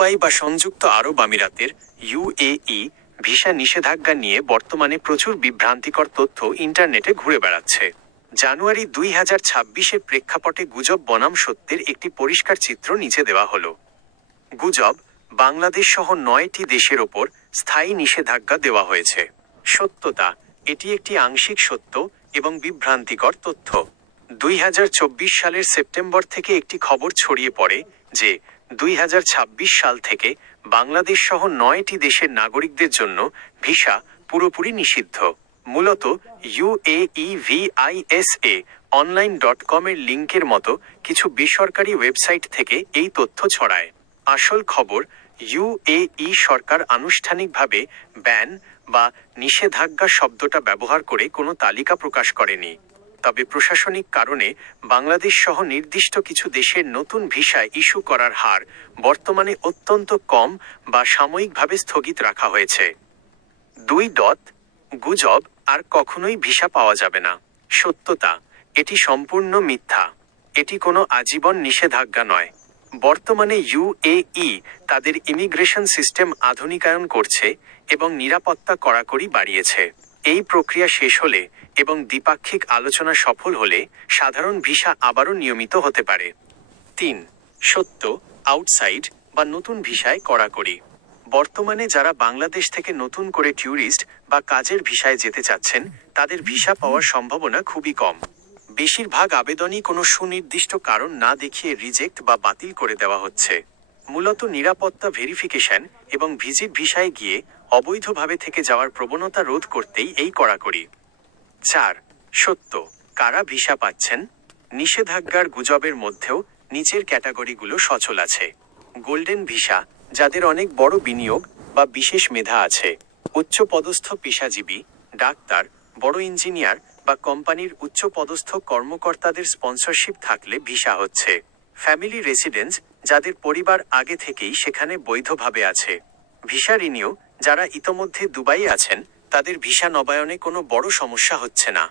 Dubai বা সংযুক্ত আরব আমিরাতের ইউএই ভিসা নিষেধাজ্ঞা নিয়ে বর্তমানে প্রচুর বিভ্রান্তিকর তথ্য ইন্টারনেটে ঘুরে বেড়াচ্ছে। জানুয়ারি 2026-এর প্রেক্ষাপটে গুজব বনাম সত্যের একটি পরিষ্কার চিত্র নিচে দেওয়া হলো। গুজব: বাংলাদেশ সহ 9টি দেশের ওপর স্থায়ী নিষেধাজ্ঞা দেওয়া হয়েছে। সত্যতা: এটি একটি আংশিক সত্য এবং বিভ্রান্তিকর তথ্য। 2024 সালের সেপ্টেম্বর থেকে একটি খবর ছড়িয়ে পড়ে যে 2026 সাল থেকে বাংলাদেশ সহ 9টি দেশের নাগরিকদের জন্য ভিসা পুরোপুরি নিষিদ্ধ। মূলত UAEVISA online.com এর লিঙ্কের মতো কিছু বেসরকারি ওয়েবসাইট থেকে এই তথ্য ছড়ায়। আসল খবর: UAE সরকার আনুষ্ঠানিকভাবে ব্যান বা নিষেধাজ্ঞা শব্দটা ব্যবহার করে কোনো তালিকা প্রকাশ করেনি। তবে প্রশাসনিক কারণে বাংলাদেশ সহ নির্দিষ্ট কিছু দেশের নতুন ভিসা ইস্যু করার হার বর্তমানে অত্যন্ত কম বা সাময়িকভাবে স্থগিত রাখা হয়েছে। 2. গুজব: আর কখনোই ভিসা পাওয়া যাবে না। সত্যতা: এটি সম্পূর্ণ মিথ্যা। এটি কোনো আজীবন নিষেধাজ্ঞা নয়। বর্তমানে UAE তাদের ইমিগ্রেশন সিস্টেম আধুনিকায়ন করছে এবং নিরাপত্তা কড়াকড়ি বাড়িয়েছে। এই প্রক্রিয়া শেষ হলে এবং দ্বিপাক্ষিক আলোচনা সফল হলে সাধারণ ভিসা আবারও নিয়মিত হতে পারে। 3. সত্য: আউটসাইড বা নতুন ভিসায় কড়াকড়ি। বর্তমানে যারা বাংলাদেশ থেকে নতুন করে ট্যুরিস্ট বা কাজের ভিসায় যেতে চাচ্ছেন, তাদের ভিসা পাওয়ার সম্ভাবনা খুবই কম। বেশিরভাগ আবেদনই কোনো সুনির্দিষ্ট কারণ না দেখিয়ে রিজেক্ট বা বাতিল করে দেওয়া হচ্ছে। মূলত নিরাপত্তা ভেরিফিকেশন এবং ভিজিট ভিসায় গিয়ে অবৈধভাবে থেকে যাওয়ার প্রবণতা রোধ করতেই এই কড়াকড়ি। 4. সত্য: কারা ভিসা পাচ্ছেন? নিষেধাজ্ঞার গুজবের মধ্যেও নিচের ক্যাটাগরিগুলো সচল আছে। গোল্ডেন ভিসা: যাদের অনেক বড় বিনিয়োগ বা বিশেষ মেধা আছে। উচ্চপদস্থ পেশাজীবী, ডাক্তার, বড় ইঞ্জিনিয়ার বা কোম্পানির উচ্চপদস্থ কর্মকর্তাদের স্পন্সরশিপ থাকলে ভিসা হচ্ছে। ফ্যামিলি রেসিডেন্স: যাদের পরিবার আগে থেকেই সেখানে বৈধভাবে আছে। ভিসা রিনিউ: যারা ইতোমধ্যে দুবাই আছেন, তাদের ভিসা নবায়নে কোনো বড় সমস্যা হচ্ছে না।